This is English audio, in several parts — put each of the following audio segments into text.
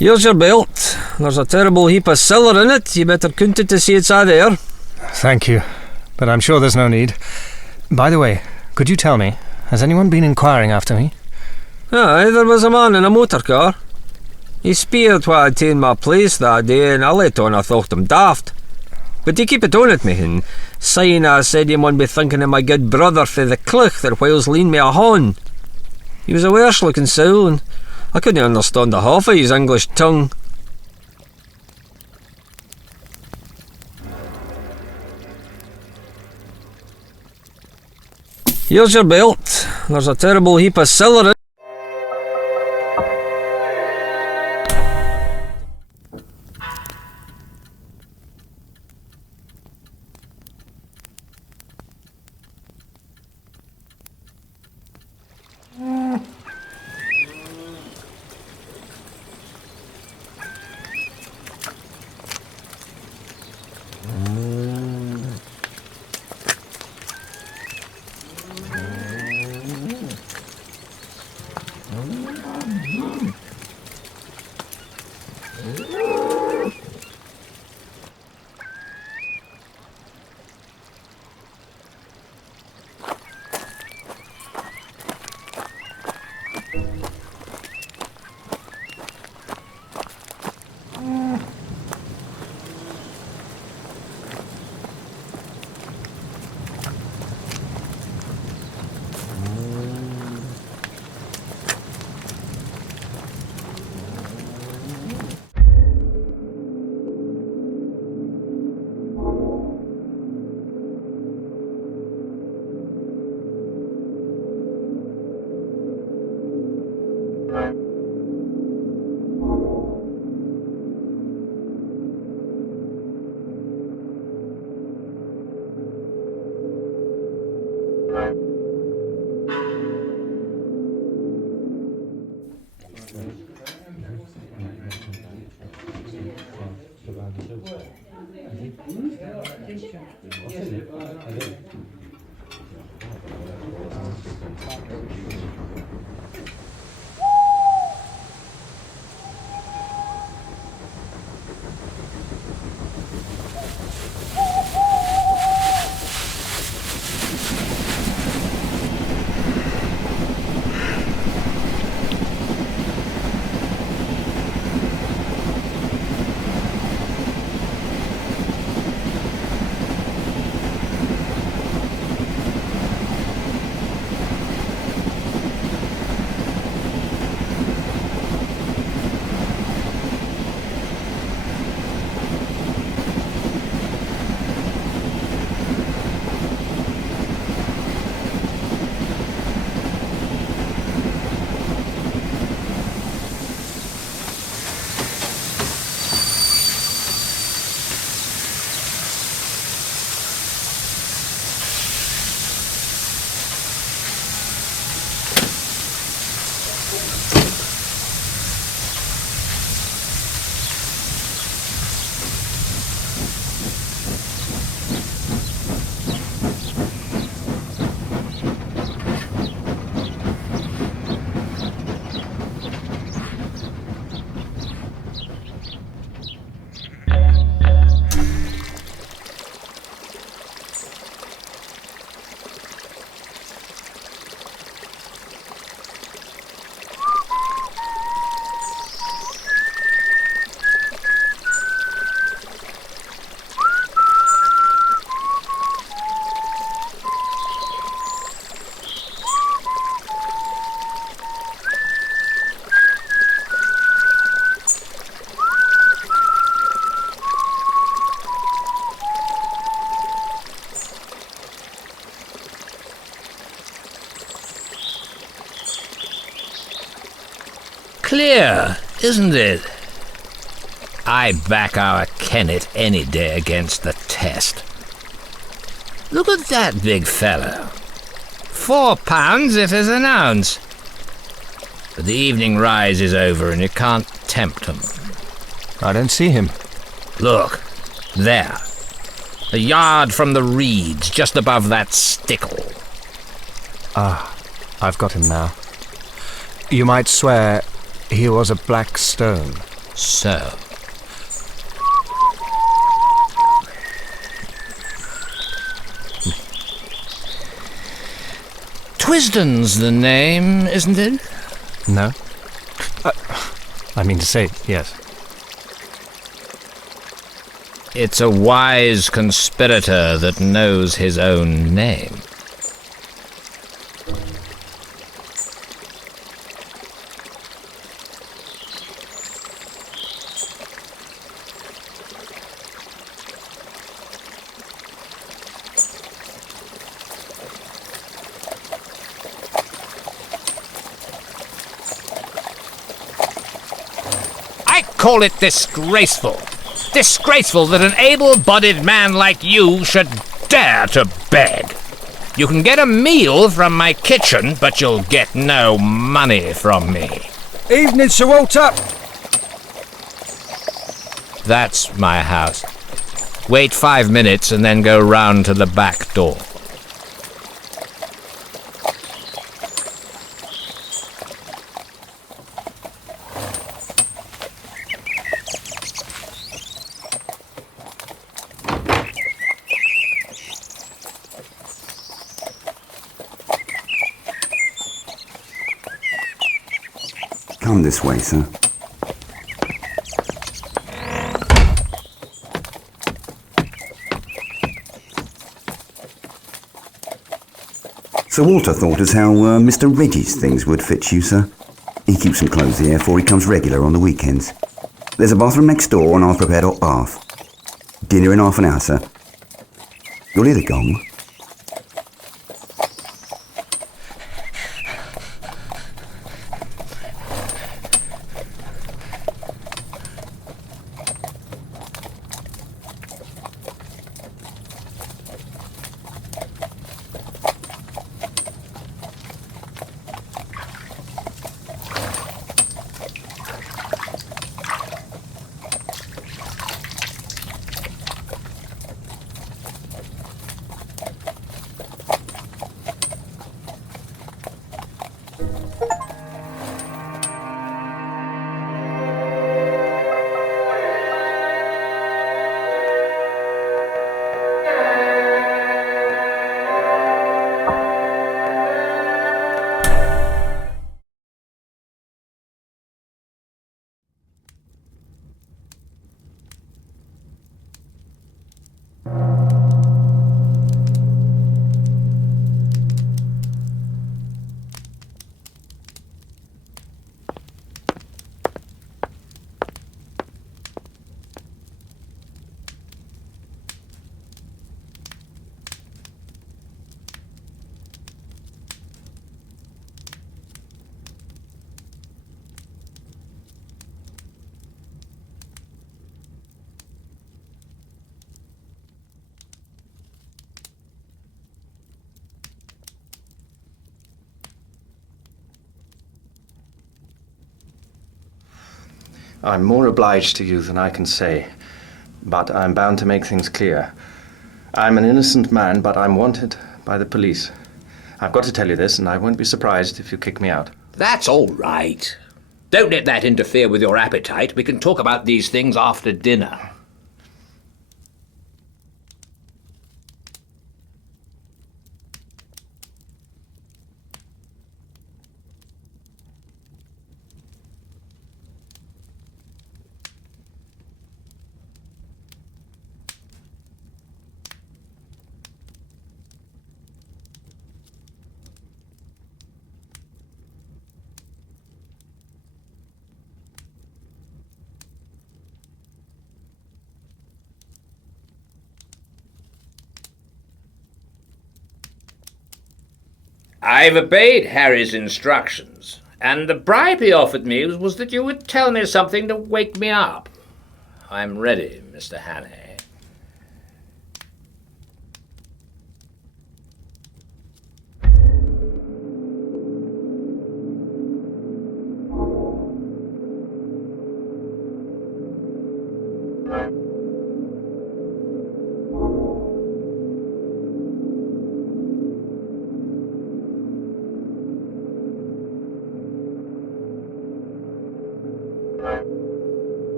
Here's your belt. There's a terrible heap of siller in it. You better count it to see it's a there. Thank you, but I'm sure there's no need. By the way, could you tell me, has anyone been inquiring after me? Aye, there was a man in a motor car. He speered what I'd ta'en my place that day, and I let on I thought him daft. But he keep it on at me, and syne I said he mun be thinking of my good brother for the clich that whiles lean me a hon. He was a worse looking soul, and I couldn't understand the half of his English tongue. Here's your belt. There's a terrible heap of siller in it. Clear, isn't it? I back our Kennet any day against the test. Look at that big fellow. 4 pounds if it's an ounce. But the evening rise is over and you can't tempt him. I don't see him. Look, there. A yard from the reeds, just above that stickle. Ah, I've got him now. You might swear he was a black stone. So. Twisden's the name, isn't it? No? I mean to say, yes. It's a wise conspirator that knows his own name. I call it disgraceful. Disgraceful that an able-bodied man like you should dare to beg. You can get a meal from my kitchen, but you'll get no money from me. Evening, Sir Walter. That's my house. Wait 5 minutes and then go round to the back door. Come this way, sir. Sir Walter thought as how Mr. Reggie's things would fit you, sir. He keeps some clothes here, for he comes regular on the weekends. There's a bathroom next door, and I've prepared hot bath. Dinner in half an hour, sir. You'll hear the gong. I'm more obliged to you than I can say, but I'm bound to make things clear. I'm an innocent man, but I'm wanted by the police. I've got to tell you this, and I won't be surprised if you kick me out. That's all right. Don't let that interfere with your appetite. We can talk about these things after dinner. I've obeyed Harry's instructions, and the bribe he offered me was that you would tell me something to wake me up. I'm ready, Mr. Hannay.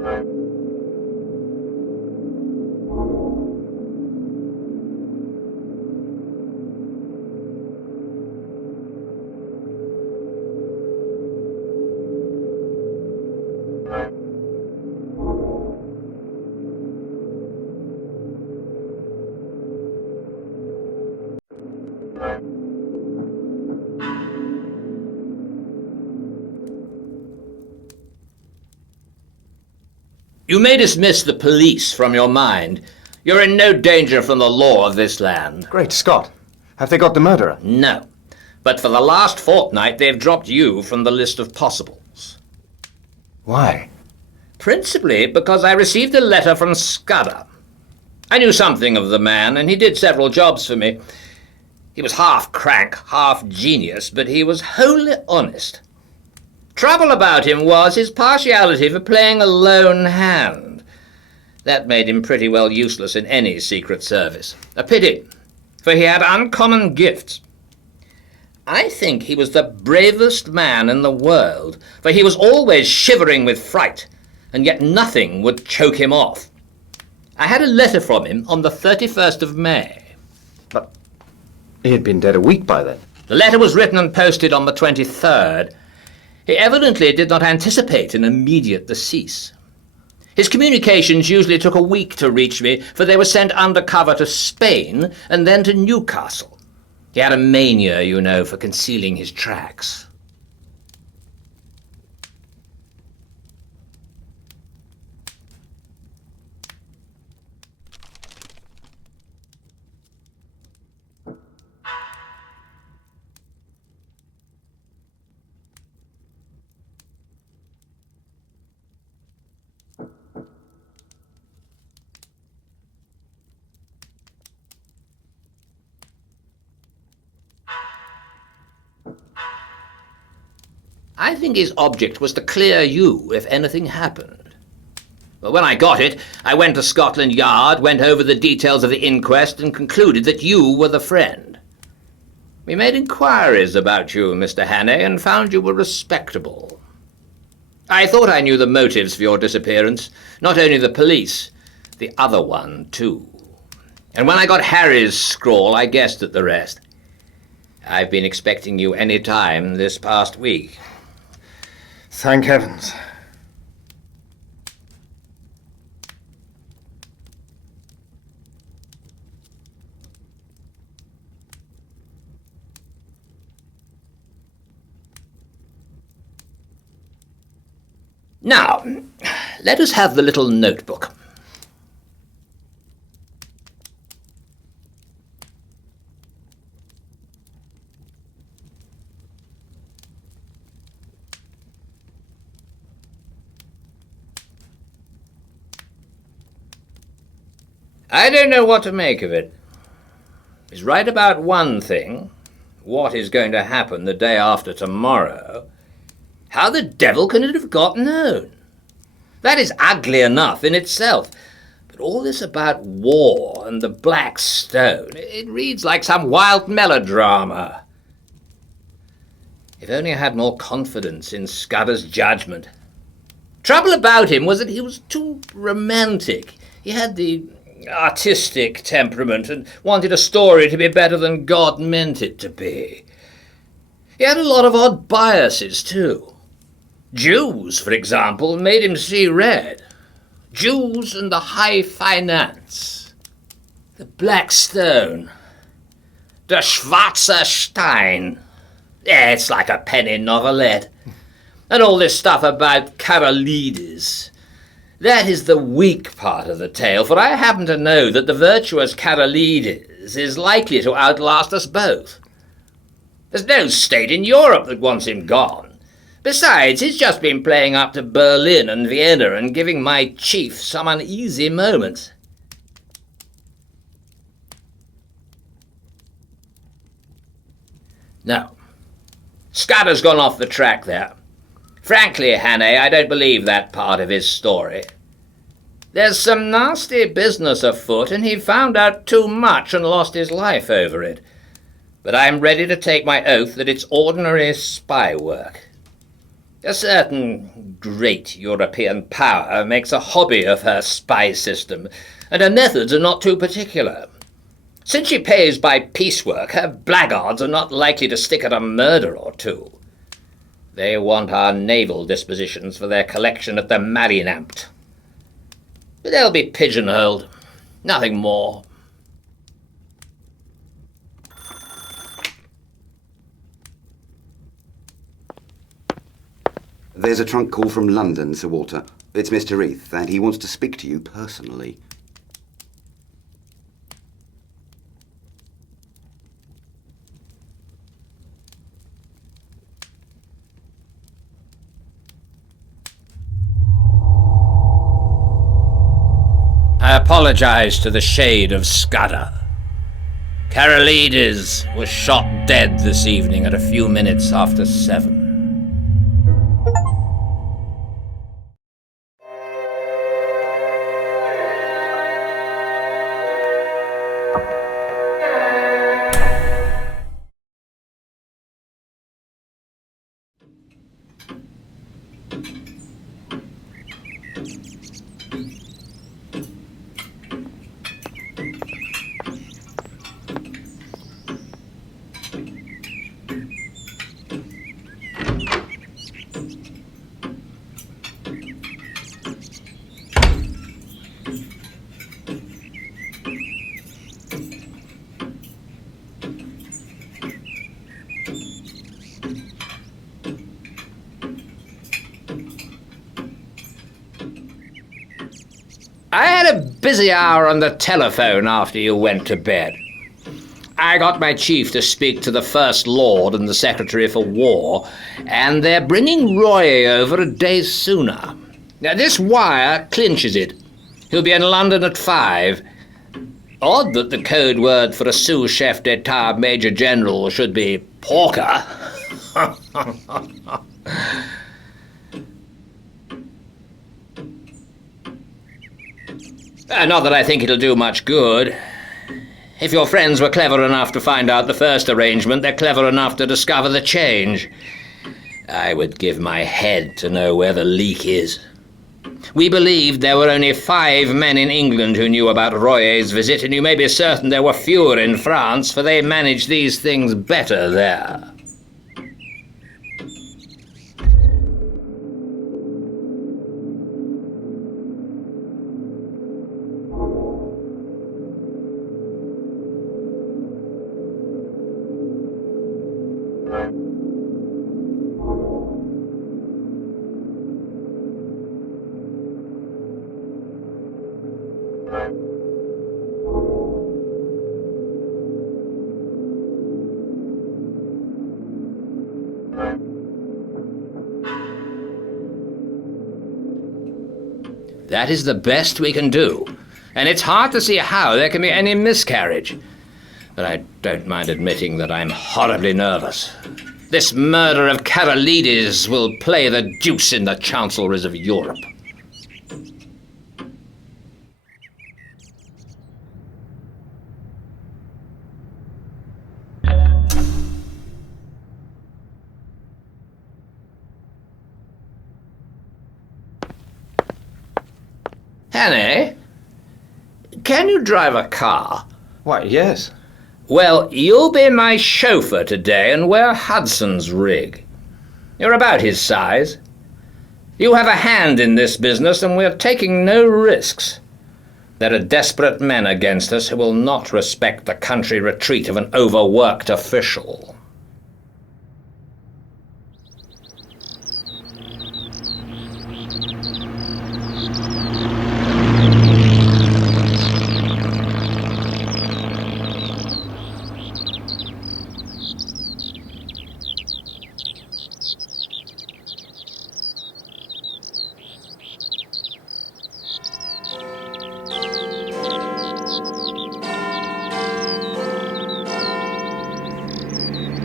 You may dismiss the police from your mind. You're in no danger from the law of this land. Great Scott! Have they got the murderer? No. But for the last fortnight, they've dropped you from the list of possibles. Why? Principally because I received a letter from Scudder. I knew something of the man, and he did several jobs for me. He was half crank, half genius, but he was wholly honest. Trouble about him was his partiality for playing a lone hand. That made him pretty well useless in any secret service. A pity, for he had uncommon gifts. I think he was the bravest man in the world, for he was always shivering with fright, and yet nothing would choke him off. I had a letter from him on the 31st of May. But he had been dead a week by then. The letter was written and posted on the 23rd. He evidently did not anticipate an immediate decease. His communications usually took a week to reach me, for they were sent undercover to Spain and then to Newcastle. He had a mania, you know, for concealing his tracks. I think his object was to clear you if anything happened. But when I got it, I went to Scotland Yard, went over the details of the inquest, and concluded that you were the friend. We made inquiries about you, Mr. Hannay, and found you were respectable. I thought I knew the motives for your disappearance, not only the police, the other one, too. And when I got Harry's scrawl, I guessed at the rest. I've been expecting you any time this past week. Thank heavens. Now, let us have the little notebook. I don't know what to make of it. He's right about one thing. What is going to happen the day after tomorrow? How the devil can it have got known? That is ugly enough in itself. But all this about war and the Black Stone, it reads like some wild melodrama. If only I had more confidence in Scudder's judgment. Trouble about him was that he was too romantic. He had the artistic temperament and wanted a story to be better than God meant it to be. He had a lot of odd biases, too. Jews, for example, made him see red. Jews and the high finance. The Black Stone. Der Schwarze Stein. Yeah, it's like a penny novelette. And all this stuff about Karolides. That is the weak part of the tale, for I happen to know that the virtuous Karolides is likely to outlast us both. There's no state in Europe that wants him gone. Besides, he's just been playing up to Berlin and Vienna and giving my chief some uneasy moments. No. Scudder's gone off the track there. Frankly, Hannay, I don't believe that part of his story. There's some nasty business afoot, and he found out too much and lost his life over it. But I'm ready to take my oath that it's ordinary spy work. A certain great European power makes a hobby of her spy system, and her methods are not too particular. Since she pays by piecework, her blackguards are not likely to stick at a murder or two. They want our naval dispositions for their collection at the Marineamt. But they'll be pigeonholed. Nothing more. There's a trunk call from London, Sir Walter. It's Mr. Heath, and he wants to speak to you personally. I apologize to the Shade of Scudder. Karolides was shot dead this evening at a few minutes after 7. I had a busy hour on the telephone after you went to bed. I got my chief to speak to the First Lord and the Secretary for War, and they're bringing Roy over a day sooner. Now, this wire clinches it. He'll be in London at 5. Odd that the code word for a sous chef d'etat major general should be porker. Not that I think it'll do much good. If your friends were clever enough to find out the first arrangement, they're clever enough to discover the change. I would give my head to know where the leak is. We believed there were only 5 men in England who knew about Royer's visit, and you may be certain there were fewer in France, for they manage these things better there. That is the best we can do, and it's hard to see how there can be any miscarriage. But I don't mind admitting that I'm horribly nervous. This murder of Karolides will play the deuce in the chancelleries of Europe. Hannay, can you drive a car? Why, yes. Well, you'll be my chauffeur today and wear Hudson's rig. You're about his size. You have a hand in this business and we're taking no risks. There are desperate men against us who will not respect the country retreat of an overworked official.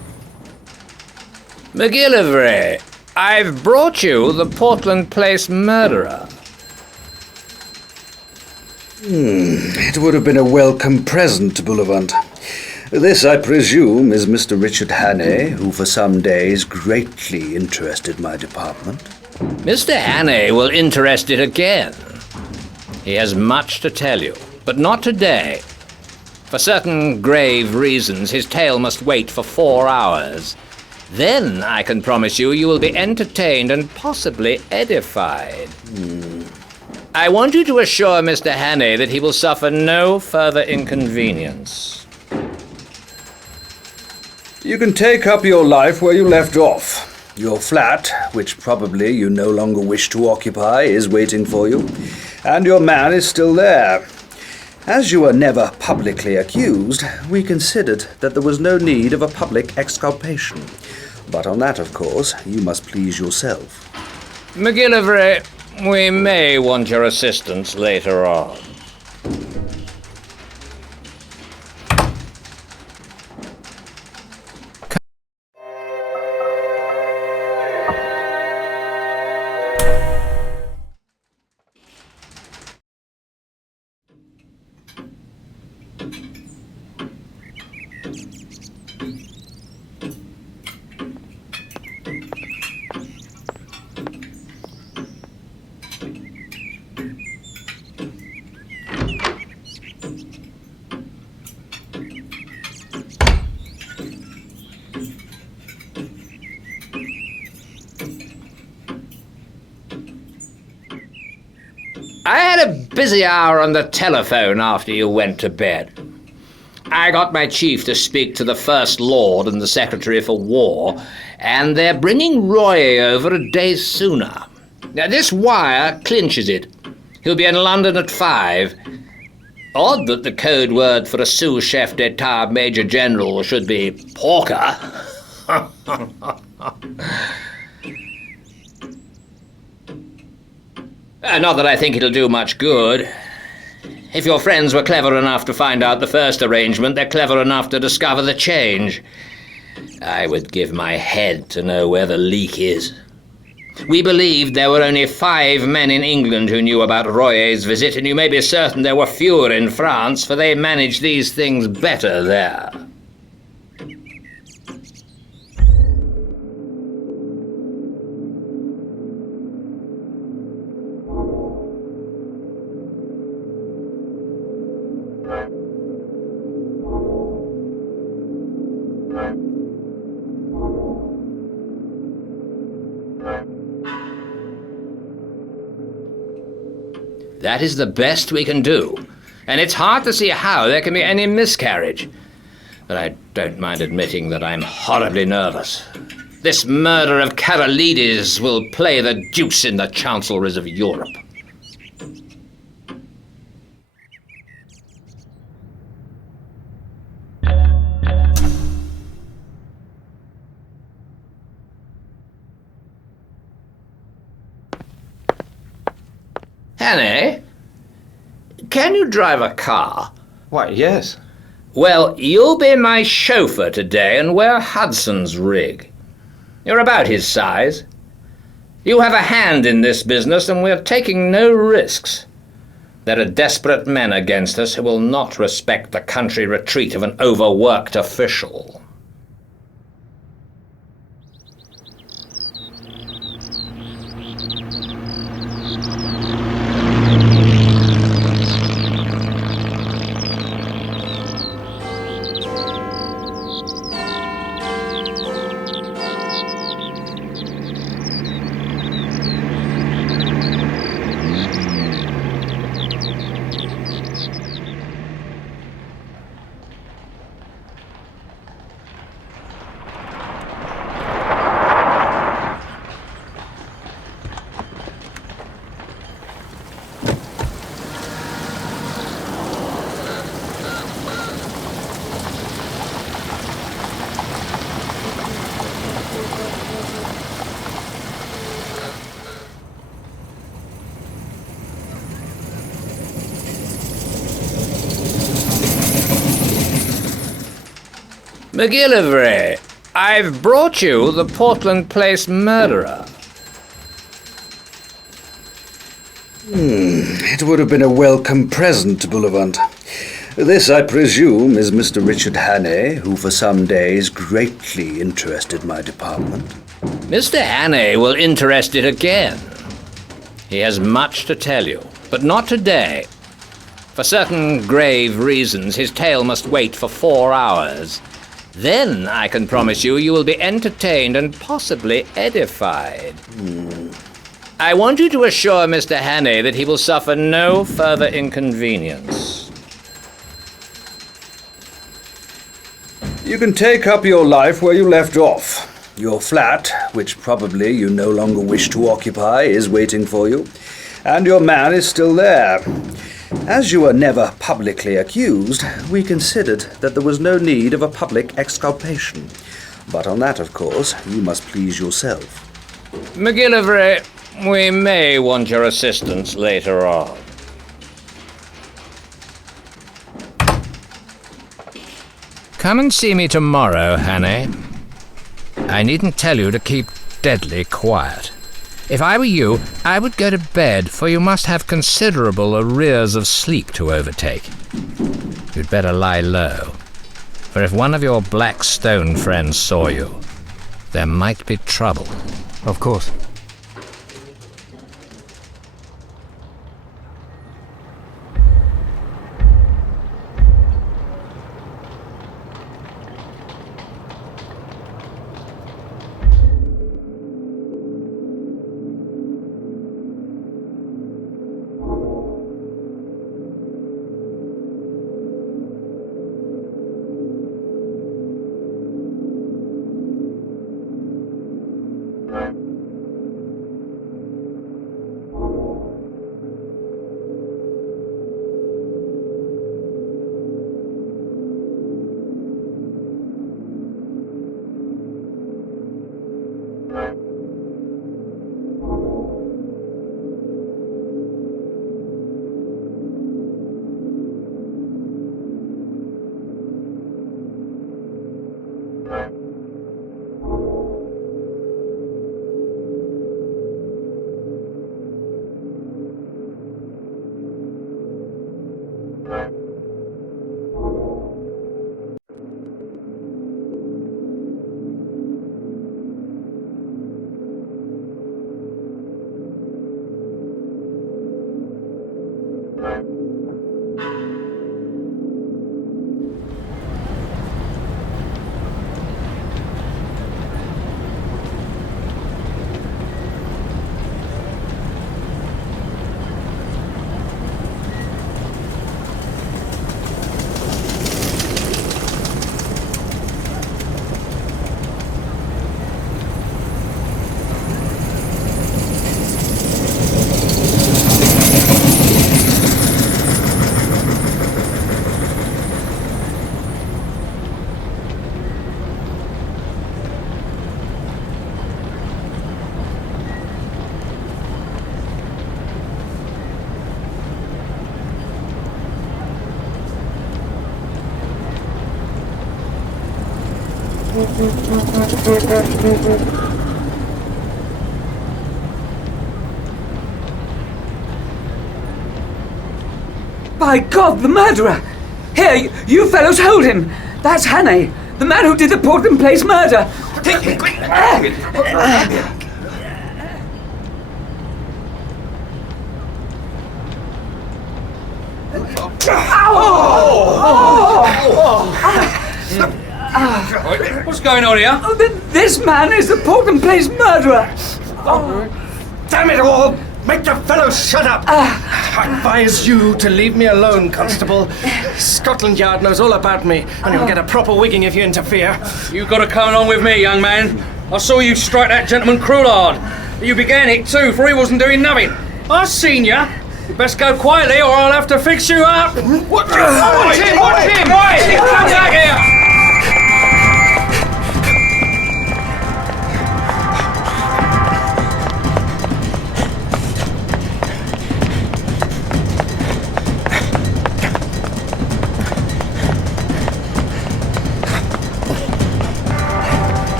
McGillivray, I've brought you the Portland Place murderer. It would have been a welcome present, Bullivant. This, I presume, is Mr. Richard Hannay, who for some days greatly interested my department. Mr. Hannay will interest it again. He has much to tell you, but not today. For certain grave reasons, his tale must wait for 4 hours. Then, I can promise you, you will be entertained and possibly edified. I want you to assure Mr. Hannay that he will suffer no further inconvenience. You can take up your life where you left off. Your flat, which probably you no longer wish to occupy, is waiting for you, and your man is still there. As you were never publicly accused, we considered that there was no need of a public exculpation. But on that, of course, you must please yourself. McGillivray, we may want your assistance later on. I had a busy hour on the telephone after you went to bed. I got my chief to speak to the First Lord and the Secretary for War, and they're bringing Roy over a day sooner. Now, this wire clinches it. He'll be in London at 5. Odd that the code word for a sous chef d'etat major general should be porker. Not that I think it'll do much good. If your friends were clever enough to find out the first arrangement, they're clever enough to discover the change. I would give my head to know where the leak is. We believed there were only 5 men in England who knew about Royer's visit, and you may be certain there were fewer in France, for they manage these things better there. That is the best we can do, and it's hard to see how there can be any miscarriage. But I don't mind admitting that I'm horribly nervous. This murder of Karolides will play the deuce in the chancelleries of Europe. Hannay, can you drive a car? Why, yes. Well, you'll be my chauffeur today and wear Hudson's rig. You're about his size. You have a hand in this business and we're taking no risks. There are desperate men against us who will not respect the country retreat of an overworked official. McGillivray, I've brought you the Portland Place murderer. It would have been a welcome present to Bullivant. This, I presume, is Mr. Richard Hannay, who for some days greatly interested my department. Mr. Hannay will interest it again. He has much to tell you, but not today. For certain grave reasons, his tale must wait for 4 hours. Then, I can promise you, you will be entertained and possibly edified. I want you to assure Mr. Hannay that he will suffer no further inconvenience. You can take up your life where you left off. Your flat, which probably you no longer wish to occupy, is waiting for you, and your man is still there. As you were never publicly accused, we considered that there was no need of a public exculpation. But on that, of course, you must please yourself. McGillivray, we may want your assistance later on. Come and see me tomorrow, Hannay. I needn't tell you to keep deadly quiet. If I were you, I would go to bed, for you must have considerable arrears of sleep to overtake. You'd better lie low, for if one of your Black Stone friends saw you, there might be trouble. Of course. By God, the murderer! Here, you fellows hold him! That's Hannay, the man who did the Portland Place murder! Take him, quick! What's going on here? Oh, this man is the Portland Place murderer! Damn it all! Make the fellow shut up! I advise you to leave me alone, Constable. Scotland Yard knows all about me, and you'll get a proper wigging if you interfere. You've got to come along with me, young man. I saw you strike that gentleman cruel hard. You began it too, for he wasn't doing nothing. I seen you. You best go quietly, or I'll have to fix you up. Watch him! Watch him! Right, come back here!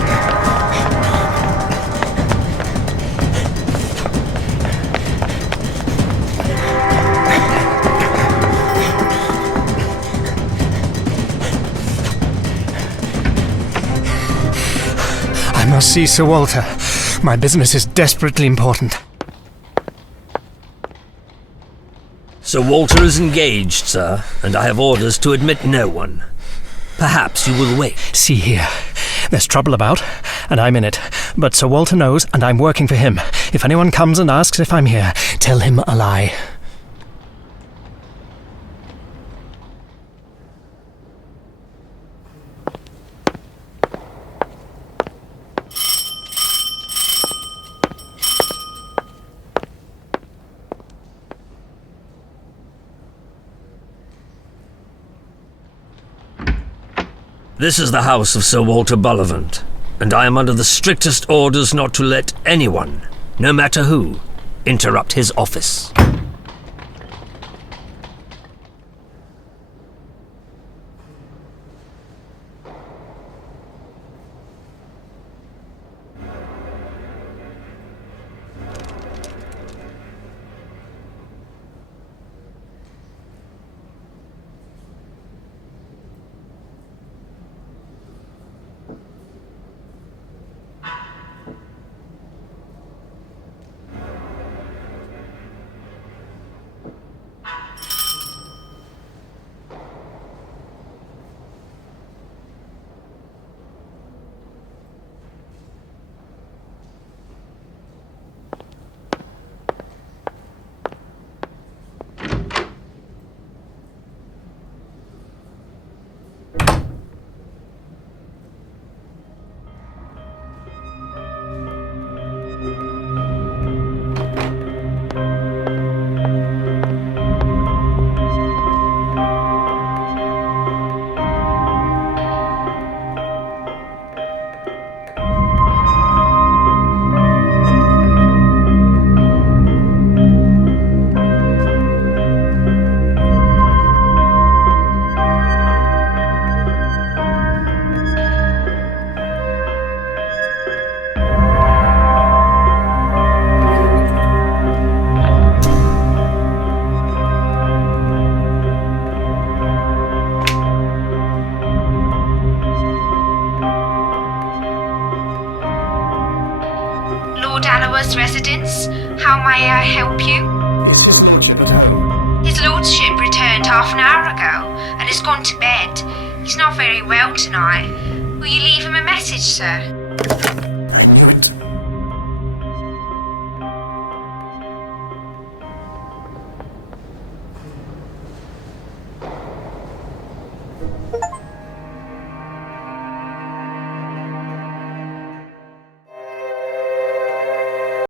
must see Sir Walter. My business is desperately important. Sir Walter is engaged, sir, and I have orders to admit no one. Perhaps you will wait. See here. There's trouble about, and I'm in it. But Sir Walter knows, and I'm working for him. If anyone comes and asks if I'm here, tell him a lie. This is the house of Sir Walter Bullivant, and I am under the strictest orders not to let anyone, no matter who, interrupt his office. Residence. How may I help you? His lordship returned half an hour ago and has gone to bed. He's not very well tonight. Will you leave him a message, sir?